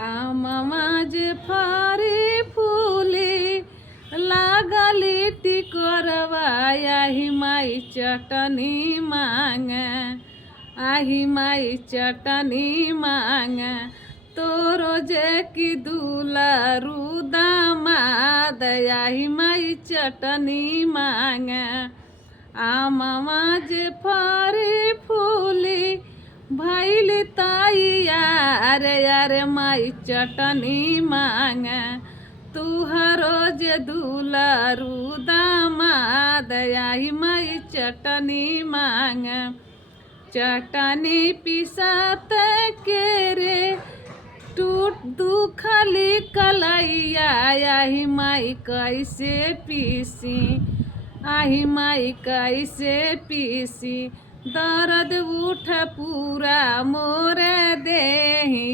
आमवा जे फरी फूली लागली टिकोरवा आही माई चटनी मांगे आही माई चटनी मांगे तोरो जे की दुलारू दामाद आही माई चटनी मांगे आमवा जे फरी फूली भैली ताई यार यार माई चटनी मांगे तुहरो जे दुलारू दामाद आही माई चटनी मांगे चटनी पिसात के रे टूट दुखली कलैया आही माई कैसे पीसी आही माई कैसे पीसी दर्द उठ पूरा मोरे देहिया।